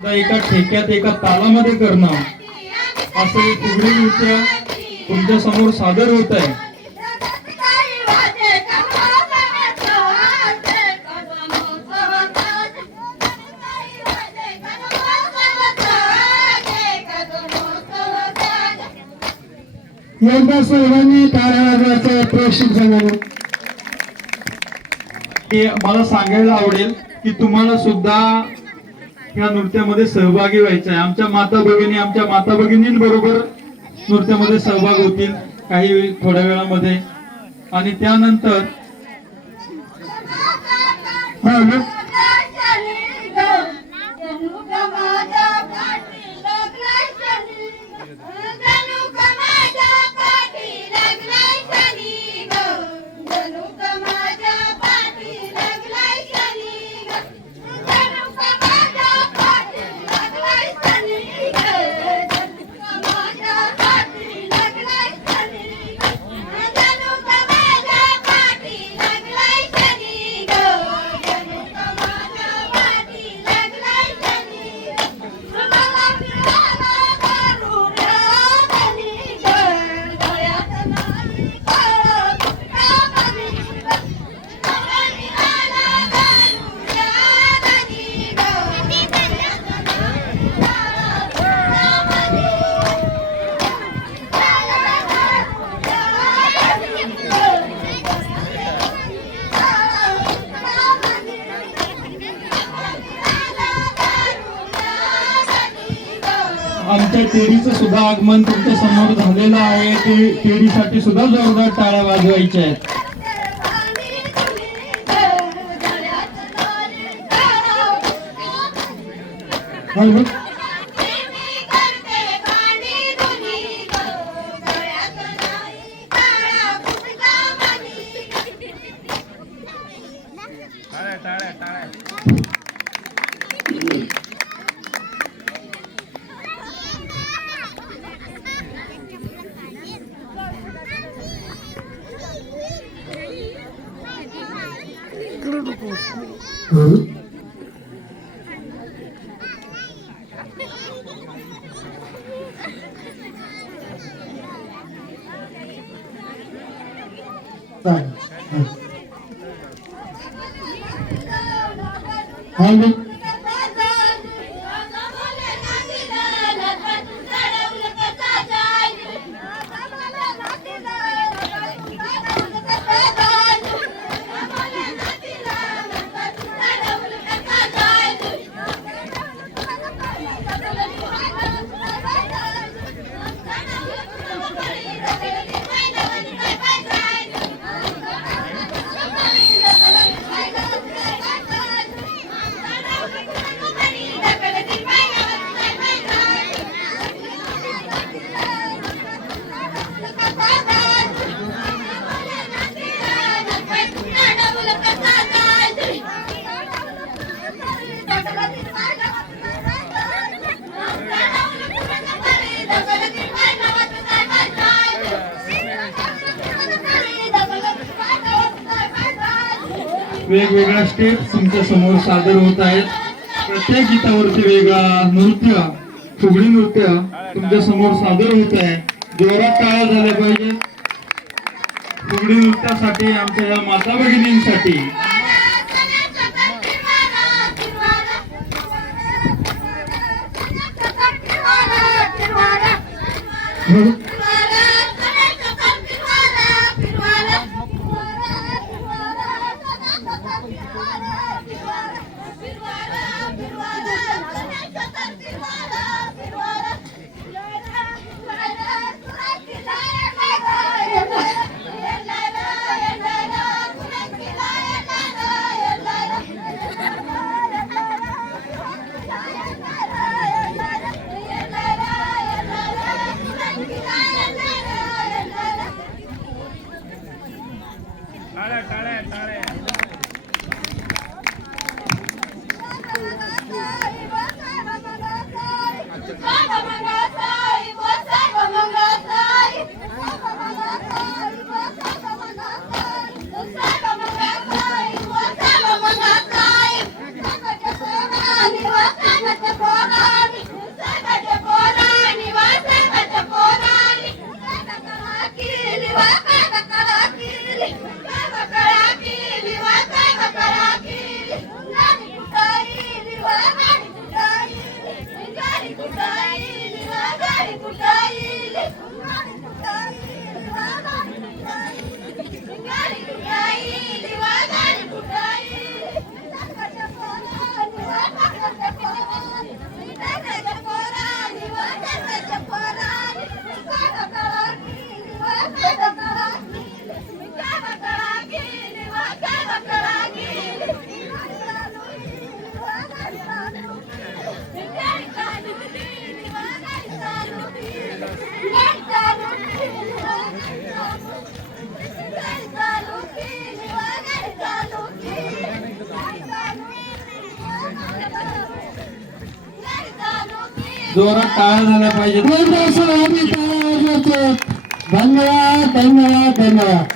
एका ठेक्यात एका तालामध्ये करणं असं हे फुगडी नृत्य तुमच्या समोर सादर होत आहे. एकदा सर्वांनी टाळ्या वाजवायचं प्रेक्षक जमाने. की मला सांगायला आवडेल की तुम्हाला सुद्धा या नृत्यामध्ये सहभागी व्हायचं आहे. आमच्या माता भगिनींबरोबर नृत्यामध्ये सहभाग होतील काही थोड्या वेळामध्ये. आणि त्यानंतर आमच्या टेडीचं सुद्धा आगमन तुमच्या समोर झालेलं आहे. ते टेडीसाठी सुद्धा जोरदार टाळ्या वाजवायच्या आहेत. वेगवेगळ्या स्टेप तुमच्या समोर सादर होत आहेत. प्रत्येक गीतावरती वेगळा नृत्य फुगडी नृत्य तुमच्या समोर सादर होत आहे. जोरात टाळ्या झाल्या पाहिजे फुगडी नृत्यासाठी, आमच्या या माता भगिनींसाठी. जोरात टाळ्या झाल्या पाहिजेत. आम्ही टाळ्या वाजवतो. धन्यवाद धन्यवाद धन्यवाद.